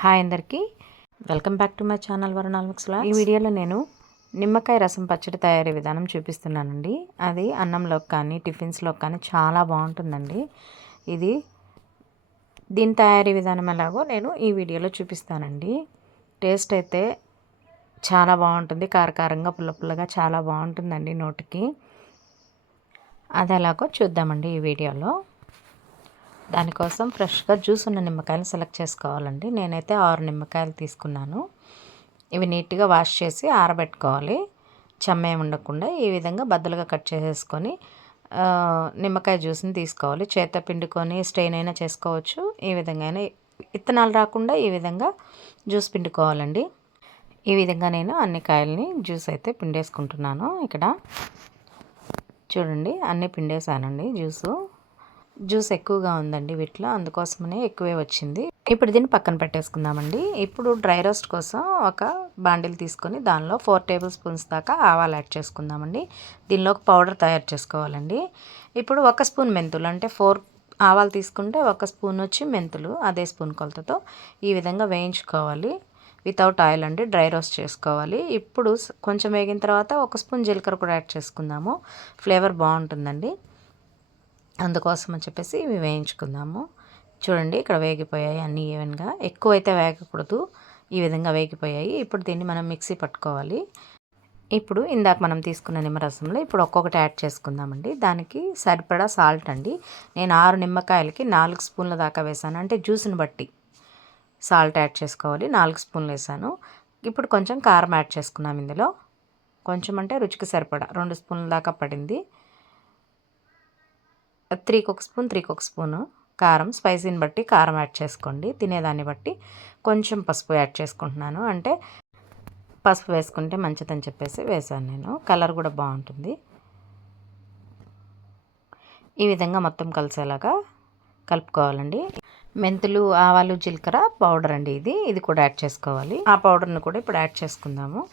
Hi అందరికీ. Welcome back to my channel వరుణాల్ మిక్స్లా ఈ వీడియోలో నేను నిమ్మకాయ రసం పచ్చడి తయారీ విధానం చూపిస్తున్నానండి. అది అన్నంలోకి కానీ టిఫిన్స్లోకి కానీ చాలా బాగుంటుందండి. ఇది దీని తయారీ విధానం ఎలాగో నేను ఈ వీడియోలో చూపిస్తానండి. టేస్ట్ అయితే చాలా బాగుంటుంది. కారకారంగా పుల్ల పుల్లగా చాలా బాగుంటుందండి నోటికి. అది ఎలాగో చూద్దామండి ఈ వీడియోలో. దానికోసం ఫ్రెష్గా జ్యూస్ ఉన్న నిమ్మకాయలు సెలెక్ట్ చేసుకోవాలండి. నేనైతే ఆరు నిమ్మకాయలు తీసుకున్నాను. ఇవి నీట్గా వాష్ చేసి ఆరబెట్టుకోవాలి. చెమ్మే ఉండకుండా ఈ విధంగా బద్దలుగా కట్ చేసేసుకొని నిమ్మకాయ జ్యూస్ని తీసుకోవాలి. చేత పిండుకొని స్టెయిన్ అయినా చేసుకోవచ్చు. ఈ విధంగా ఇత్తనాలు రాకుండా ఈ విధంగా జ్యూస్ పిండుకోవాలండి. ఈ విధంగా నేను అన్ని కాయల్ని జ్యూస్ అయితే పిండేసుకుంటున్నాను. ఇక్కడ చూడండి అన్నీ పిండేసానండి జ్యూసు. జ్యూస్ ఎక్కువగా ఉందండి వీటిలో అందుకోసమనే ఎక్కువే వచ్చింది. ఇప్పుడు దీన్ని పక్కన పెట్టేసుకుందామండి. ఇప్పుడు డ్రై రోస్ట్ కోసం ఒక బాండిల్ తీసుకొని దానిలో ఫోర్ టేబుల్ స్పూన్స్ దాకా ఆవాలు యాడ్ చేసుకుందామండి. దీనిలో ఒక పౌడర్ తయారు చేసుకోవాలండి. ఇప్పుడు ఒక స్పూన్ మెంతులు అంటే ఫోర్ ఆవాలు తీసుకుంటే ఒక స్పూన్ వచ్చి మెంతులు అదే స్పూన్ కొలతతో ఈ విధంగా వేయించుకోవాలి. వితౌట్ ఆయిల్ అండి డ్రై రోస్ట్ చేసుకోవాలి. ఇప్పుడు కొంచెం వేగిన తర్వాత ఒక స్పూన్ జీలకర్ర కూడా యాడ్ చేసుకుందాము. ఫ్లేవర్ బాగుంటుందండి. అందుకోసం అని చెప్పేసి ఇవి వేయించుకుందాము. చూడండి ఇక్కడ వేగిపోయాయి అన్నీ ఈవెన్గా ఎక్కువ అయితే వేగకూడదు. ఈ విధంగా వేగిపోయాయి. ఇప్పుడు దీన్ని మనం మిక్సీ పట్టుకోవాలి. ఇప్పుడు ఇందాక మనం తీసుకున్న నిమ్మరసంలో ఇప్పుడు ఒక్కొక్కటి యాడ్ చేసుకుందామండి. దానికి సరిపడా సాల్ట్ అండి. నేను ఆరు నిమ్మకాయలకి నాలుగు స్పూన్ల దాకా వేసాను. అంటే జ్యూస్ని బట్టి సాల్ట్ యాడ్ చేసుకోవాలి. నాలుగు స్పూన్లు వేసాను. ఇప్పుడు కొంచెం కారం యాడ్ చేసుకున్నాం ఇందులో. కొంచెం అంటే రుచికి సరిపడా. రెండు స్పూన్ల దాకా పడింది. త్రీకి ఒక స్పూన్ త్రీకి ఒక స్పూను కారం. స్పైసీని బట్టి కారం యాడ్ చేసుకోండి. తినేదాన్ని బట్టి కొంచెం పసుపు యాడ్ చేసుకుంటున్నాను. అంటే పసుపు వేసుకుంటే మంచిదని చెప్పేసి వేసాను నేను. కలర్ కూడా బాగుంటుంది. ఈ విధంగా మొత్తం కలిసేలాగా కలుపుకోవాలండి. మెంతులు ఆవాలు జీలకర్ర పౌడర్ అండి ఇది. ఇది కూడా యాడ్ చేసుకోవాలి. ఆ పౌడర్ని కూడా ఇప్పుడు యాడ్ చేసుకుందాము.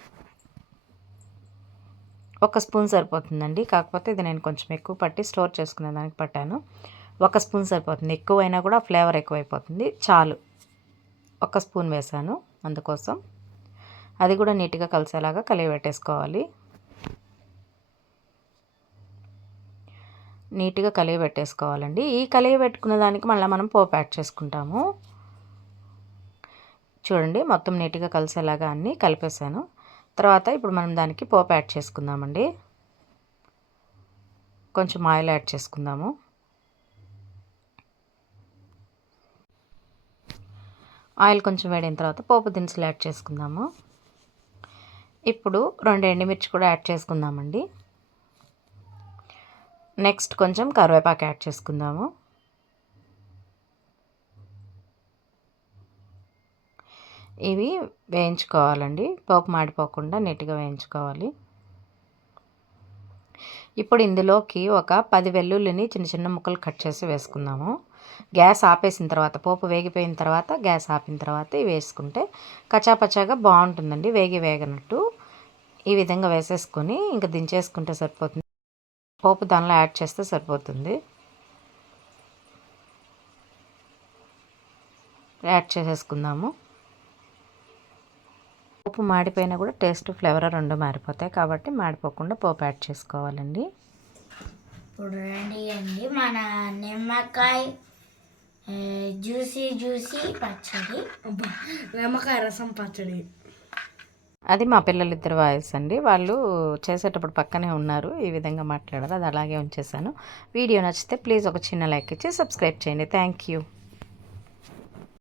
ఒక స్పూన్ సరిపోతుందండి. కాకపోతే ఇది నేను కొంచెం ఎక్కువ పట్టి స్టోర్ చేసుకునే దానికి పట్టాను. ఒక స్పూన్ సరిపోతుంది. ఎక్కువైనా కూడా ఫ్లేవర్ ఎక్కువైపోతుంది. చాలు. ఒక స్పూన్ వేసాను అందుకోసం. అది కూడా నీట్గా కలిసేలాగా కలిగి పెట్టేసుకోవాలి. నీట్గా కలిగి పెట్టేసుకోవాలండి. ఈ కలిగి పెట్టుకున్న దానికి మళ్ళీ మనం పోపు యాడ్ చేసుకుంటాము. చూడండి మొత్తం నీట్గా కలిసేలాగా అన్నీ కలిపేసాను తర్వాత ఇప్పుడు మనం దానికి పోపు యాడ్ చేసుకుందామండి. కొంచెం ఆయిల్ యాడ్ చేసుకుందాము. ఆయిల్ కొంచెం వేడిన తర్వాత పోపు దినుసులు యాడ్ చేసుకుందాము. ఇప్పుడు రెండు ఎండుమిర్చి కూడా యాడ్ చేసుకుందామండి. నెక్స్ట్ కొంచెం కరివేపాకు యాడ్ చేసుకుందాము. ఇవి వేయించుకోవాలండి. పోపు మాడిపోకుండా నీట్గా వేయించుకోవాలి. ఇప్పుడు ఇందులోకి ఒక పది వెల్లుల్లిని చిన్న చిన్న ముక్కలు కట్ చేసి వేసుకుందాము. గ్యాస్ ఆపేసిన తర్వాత పోపు వేగిపోయిన తర్వాత గ్యాస్ ఆపిన తర్వాత ఇవి వేసుకుంటే కచాపచాగా బాగుంటుందండి వేగి వేగనట్టు. ఈ విధంగా వేసేసుకొని ఇంకా దించేసుకుంటే సరిపోతుంది. పోపు దానిలో యాడ్ చేస్తే సరిపోతుంది. యాడ్ చేసేసుకుందాము. పోపు మాడిపోయినా కూడా టేస్ట్ ఫ్లేవర్ రెండు మారిపోతాయి కాబట్టి మాడిపోకుండా పోపు యాడ్ చేసుకోవాలండి. ఇప్పుడు రండి అండి మన నిమ్మకాయ జ్యూసీ జ్యూసీ పచ్చడి. నిమ్మకాయ రసం పచ్చడి. అది మా పిల్లలిద్దరు వాయిస్ అండి. వాళ్ళు చేసేటప్పుడు పక్కనే ఉన్నారు ఈ విధంగా మాట్లాడారు అది అలాగే ఉంచేసాను వీడియో నచ్చితే ప్లీజ్ ఒక చిన్న లైక్ ఇచ్చి సబ్స్క్రైబ్ చేయండి. Thank you.